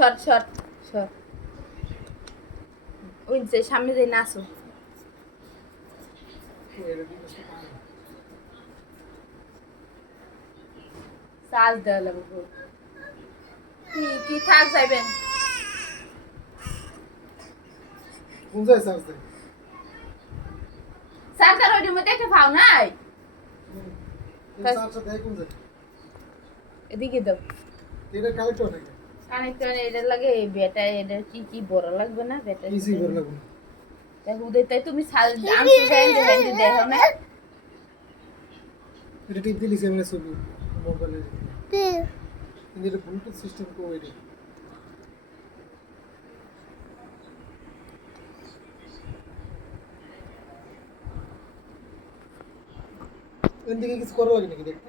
সর সর সর ওই যে সামনে যে নাচো চার্জ দেওয়া লাগবে কি থাক যাইবেন কোন যায় চার্জ দেয় চার্জার ওই মধ্যে একটা পাও নাই চার্জটা দেয় কোন যায় এদিকে দাও এটা কালেক্টর নাকি কানেক্টর এটা লাগে বেটা এটা কি বড় লাগবে না বেটা ইজি করে লাগবে তাই উদয় তাই তুমি সাল আনছো ব্যান্ডে ব্যান্ডে দেখো না এটা টিপ দিলি সেমনে ছবি মোবাইলে কিন্তু এটা ব্লুটুথ সিস্টেম কো এটা এদিকে কিছু করা লাগে নাকি দেখতে